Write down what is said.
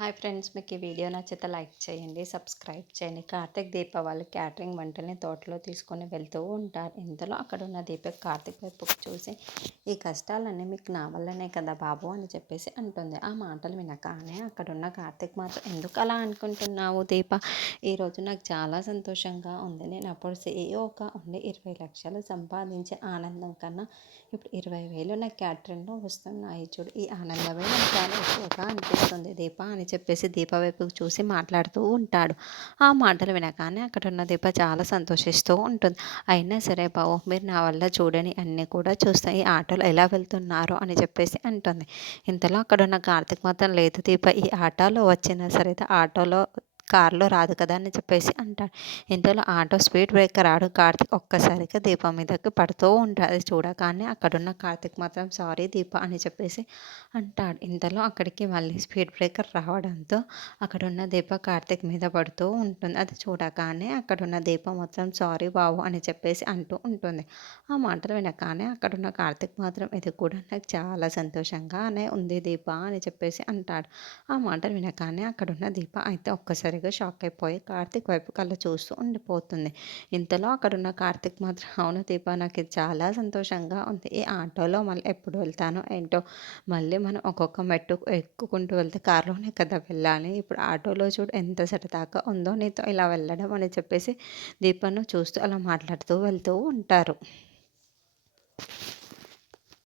Hi friends, మీకు ఈ video నచ్చితే లైక్ చేయండి, సబ్స్క్రైబ్ చేయండి. కార్తీక్ దీప వాళ్ళు క్యాటరింగ్ వంటల్ని తోటలో తీసుకొని వెళ్తూ ఉంటారు. ఇంతలో అక్కడున్న దీపక్ కార్తీక్ వైపుకు చూసి, ఈ కష్టాలన్నీ మీకు నా వల్లనే కదా బాబు అని చెప్పేసి అంటుంది. ఆ మాటలు వినగానే అక్కడున్న కార్తీక్ మాత్రం, ఎందుకు అలా అనుకుంటున్నావు దీప? ఈరోజు నాకు చాలా సంతోషంగా ఉంది. నేను అప్పుడు సీఈఓగా ఉండి 20 లక్షలు సంపాదించే ఆనందం కన్నా ఇప్పుడు 20,000 నా క్యాటరింగ్లో వస్తున్నాయి చూడు, ఈ ఆనందమే నాకు చాలా ఎక్కువగా అనిపిస్తుంది దీప అని చెప్పేసి దీప వైపుకు చూసి మాట్లాడుతూ ఉంటాడు. ఆ మాటలు వినగానే అక్కడున్న దీప చాలా సంతోషిస్తూ ఉంటుంది. అయినా సరే బాబు, మీరు నా వల్ల చూడని అన్నీ కూడా చూస్తాయి, ఈ ఆటోలో ఎలా వెళ్తున్నారో అని చెప్పేసి అంటుంది. ఇంతలో అక్కడున్న కార్తీక్ మాత్రం, లేదు దీప, ఈ ఆటోలో వచ్చినా సరే ఆటోలో కారులో రాదు కదా అని చెప్పేసి అంటాడు. ఇంతలో ఆటో స్పీడ్ బ్రేకర్ ఆడు కార్తీక్ ఒక్కసారిగా దీప మీదకి పడుతూ ఉంటాడు. అది చూడగానే అక్కడున్న కార్తీక్ మాత్రం, సారీ దీప అని చెప్పేసి అంటాడు. ఇంతలో అక్కడికి మళ్ళీ స్పీడ్ బ్రేకర్ రావడంతో అక్కడున్న దీప కార్తీక్ మీద పడుతూ ఉంటుంది. అది చూడగానే అక్కడున్న దీప మొత్తం, సారీ బాబు అని చెప్పేసి అంటూ ఉంటుంది. ఆ మాటలు వినగానే అక్కడున్న కార్తీక్ మాత్రం, ఇది కూడా నాకు చాలా సంతోషంగానే ఉంది దీప అని చెప్పేసి అంటాడు. ఆ మాటలు వినగానే అక్కడున్న దీప అయితే ఒక్కసారిగా షాక్ అయిపోయి కార్తీక్ వైపు కళ్ళు చూస్తూ ఉండిపోతుంది. ఇంతలో అక్కడున్న కార్తీక్ మాత్రం, అవును దీప, నాకు ఇది చాలా సంతోషంగా ఉంది. ఈ ఆటోలో మళ్ళీ ఎప్పుడు వెళ్తానో ఏంటో, మళ్ళీ మనం ఒక్కొక్క మెట్టు ఎక్కుకుంటూ వెళ్తే కారులోనే కదా వెళ్ళాలి. ఇప్పుడు ఆటోలో చూడు ఎంత సరదాగా ఉందో నీతో ఇలా వెళ్ళడం అని చెప్పేసి దీపను చూస్తూ అలా మాట్లాడుతూ వెళ్తూ ఉంటారు.